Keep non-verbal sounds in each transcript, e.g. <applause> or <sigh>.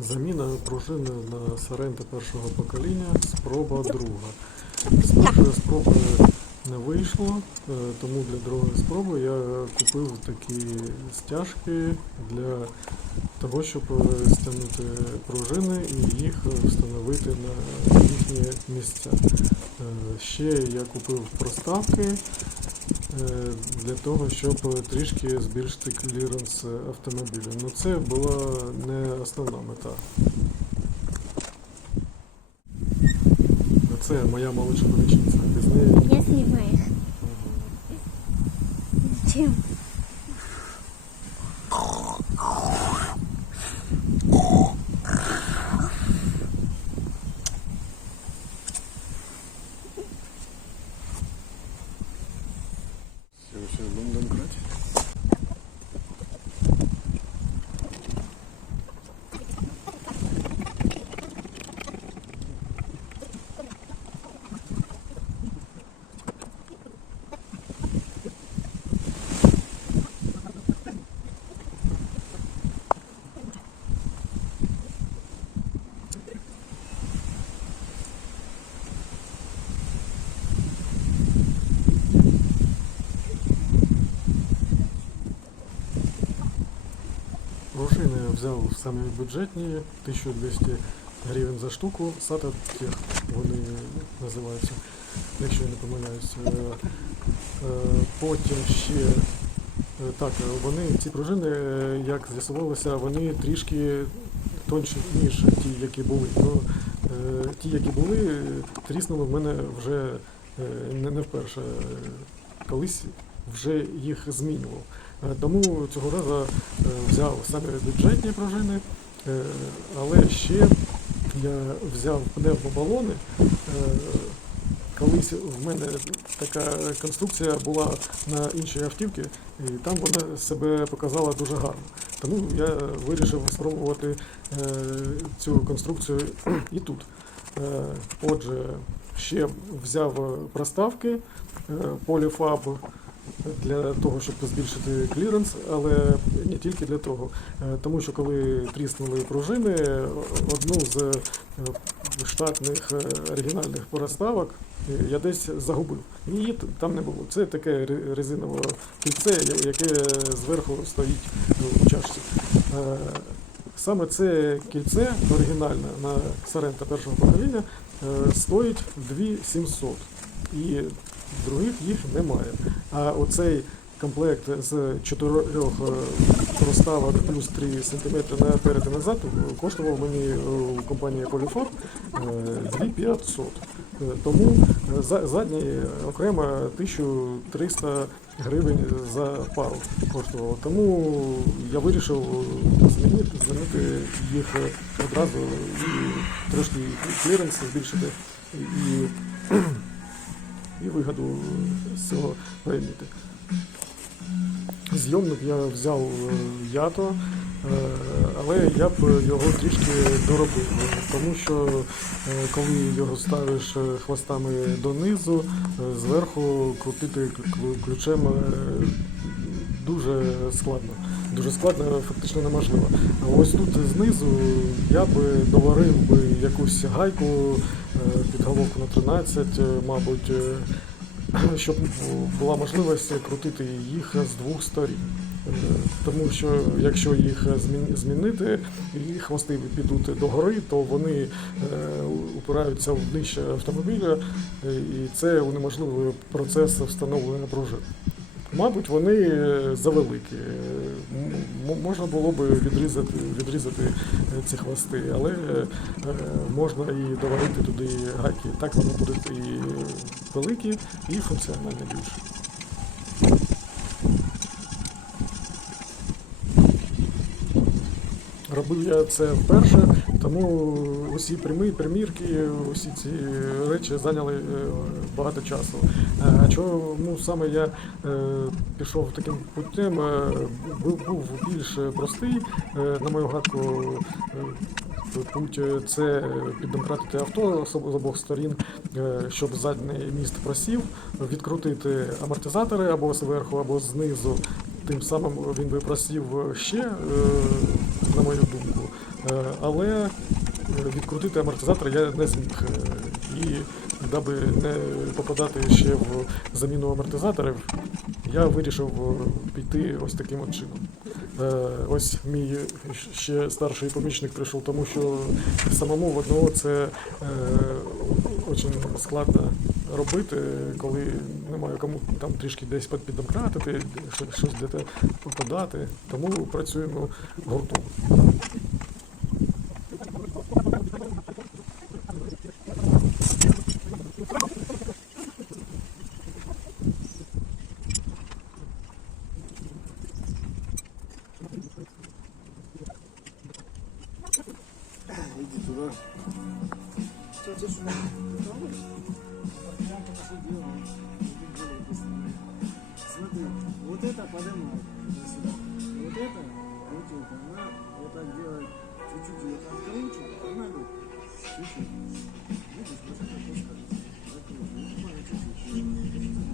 Заміна пружини на Саренто першого покоління, спроба друга. З першої спроби не вийшло, е, тому для другої спроби я купив такі стяжки для того, щоб е, стягнути пружини і їх встановити на їхні місця. Е, Ще я купив проставки для того, щоб трішки збільшити кліренс автомобіля. Ну це була не основна мета. Це моя молодша помічниця. Без неї Я знімаю. их. Чем? Все, все, будем брать. Пружини я взяв самі бюджетні, 1200 гривень за штуку, SATA Tech вони називаються, якщо я не помиляюсь. Е, е, Потім ще е, так, вони ці пружини, як з'ясувалося, вони трішки тонші, ніж ті, які були. Ну, е, ті, які були, тріснули в мене вже не, не вперше. Колись вже їх змінював. Е, Тому цього разу е, взяв саме бюджетні пружини, е, але ще я взяв пневмобалони. Колись в мене така конструкція була на іншій автівці, і там вона себе показала дуже гарно. Тому я вирішив спробувати цю конструкцію і тут. Отже, ще взяв проставки е, поліфаб для того, щоб збільшити кліренс, але не тільки для того. Е, Тому що коли тріснули пружини, одну з е, штатних оригінальних проставок е, я десь загубив. Її там не було. Це таке резинове кільце, яке зверху стоїть у чашці. Саме це кільце оригінальне на Сарента першого покоління стоїть 2700. І других їх немає. А оцей комплект з чотирьох е, проставок плюс 3 см наперед і назад е, коштував мені у компанії Polyfab е, 2500. Е, Тому е, задній окремо 1300 гривень за пару коштувало. Тому я вирішив змінити, змінити їх одразу і трошки кліренс збільшити і, і вигоду з цього перейняти. Зйомник я взяв е, ято, е, але я б його трішки доробив, е, тому що е, коли його ставиш е, хвостами донизу, е, зверху крутити клю- клю- ключем е, дуже складно. Дуже складно, фактично неможливо. А ось тут знизу я би доварив би якусь гайку е, під головку на 13, е, мабуть, е, <clears throat> щоб була можливість крутити їх з двох сторін. Тому що якщо їх змінити і хвости підуть догори, то вони упираються в днище автомобіля, і це унеможливує процес встановлення пружин. Мабуть, вони е, завеликі. Можна було б відрізати, відрізати е, ці хвости, але е, можна і доварити туди гайки. Так вони будуть і великі, і функціональні більше. Робив я це вперше, тому усі прямі примірки, усі ці речі зайняли е, багато часу. Е, А чому саме я е, пішов таким путем, був, більш простий, на мою гадку, путь це піддемократити авто з обох сторін, щоб задній міст просів, відкрутити амортизатори або зверху, або знизу. Тим самим він би просів ще, е, на мою думку. Е, Але е, відкрутити амортизатор я не зміг. Е, І даби не попадати ще в заміну амортизаторів, я вирішив е, піти ось таким от чином. Ось мій ще старший помічник прийшов, тому що самому в одного це дуже складно робити, коли немає кому там трішки десь під- піддомкратити, щось- щось де подати. Тому працюємо гуртом. Смотри, вот это поднимаю сюда. Вот это, вот это, она вот так делает. Чуть-чуть ее откручивает, она говорит, чуть-чуть. Видишь, вот это пускай. Закручиваю, чуть-чуть.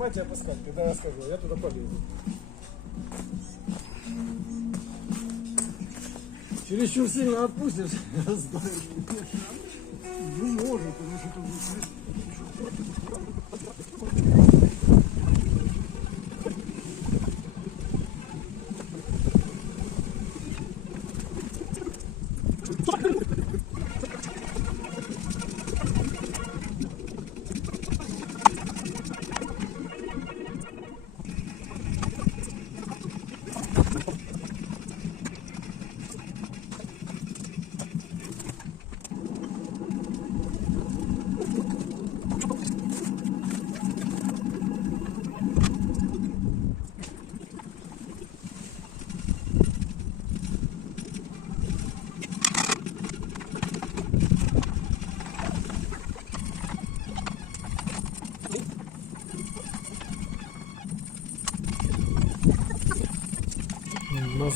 поднимать и опускать, когда я скажу, я туда полезу. Чересчур сильно отпустишь, раздавишь. <laughs> Ну, может, потому что это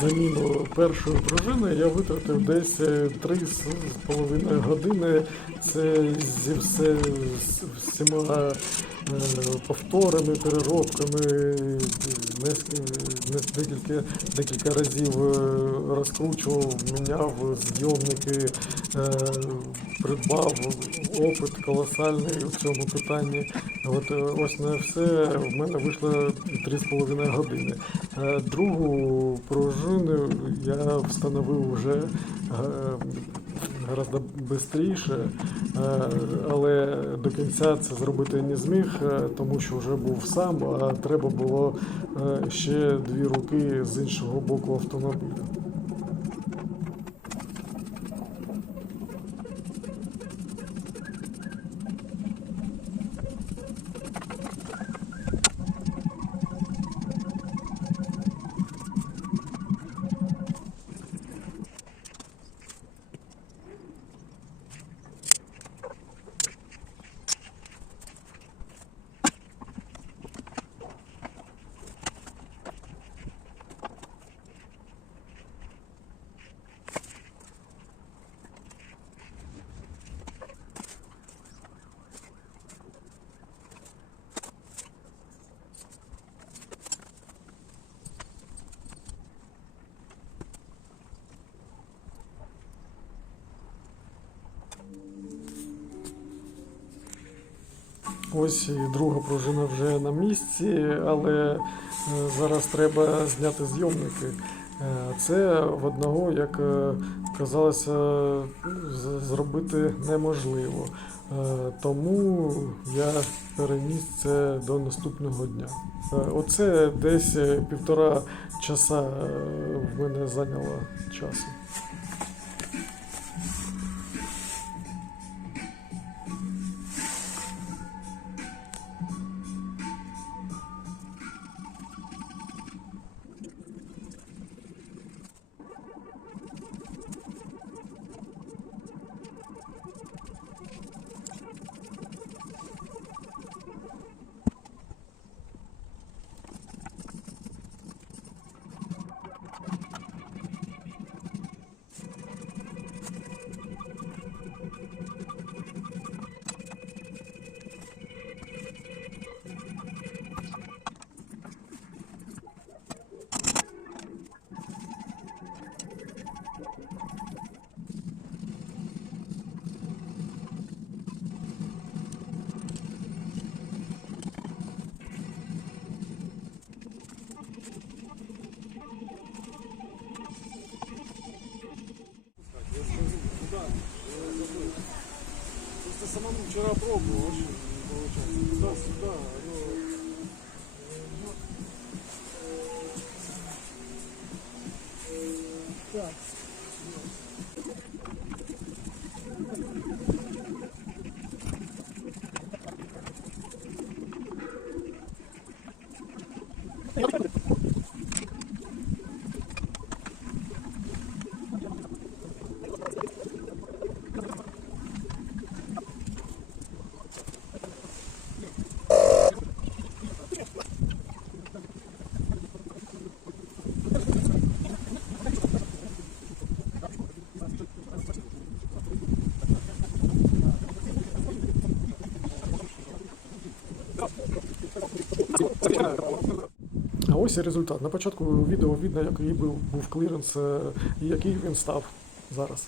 Заміну першої пружини я витратив десь 3,5 години. Це зі все, всіма е, повторами, переробками, не, не, декілька, декілька разів е, розкручував, міняв зйомники, е, придбав опит колосальний у цьому питанні. От е, ось на все в мене вийшло 3,5 години. Е, Другу пружину я встановив вже е, гораздо швидше, але до кінця це зробити не зміг, е, тому що вже був сам, а треба було е, ще дві руки з іншого боку автомобіля. Ось і друга пружина вже на місці, але е, зараз треба зняти зйомники. Е, Це в одного, як е, казалося, зробити неможливо. Тому я переніс це до наступного дня. Оце десь півтора часа в мене зайняло часу. Вчора пробував, а що не виходить. Туди-сюди, ну... Так. А ось і результат. На початку відео видно, який був, був кліренс е, і який він став зараз.